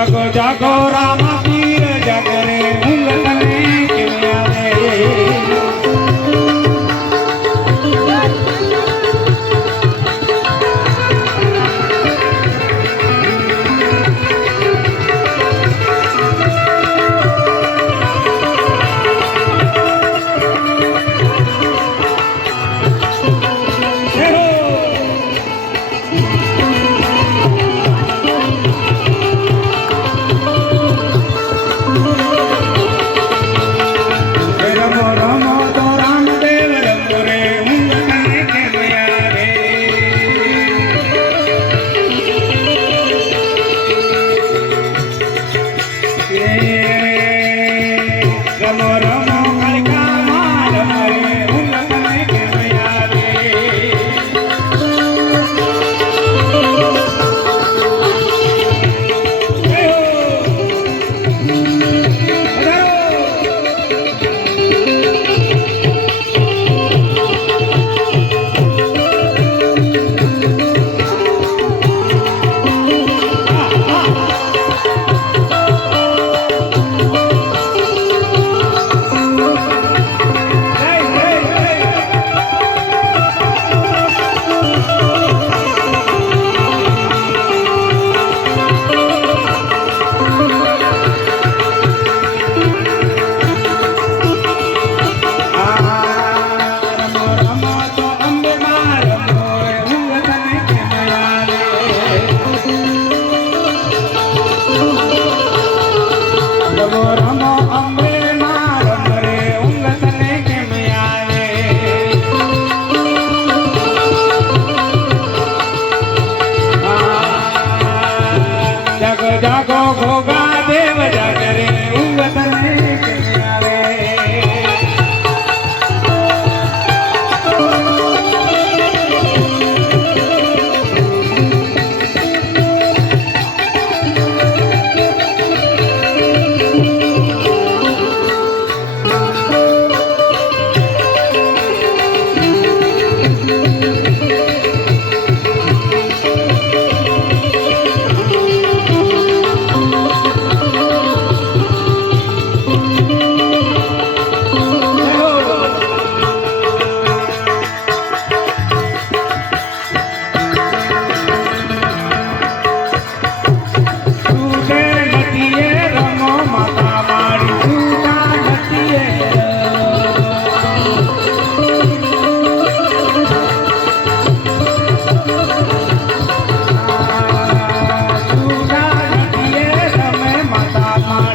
જગો જગો Ram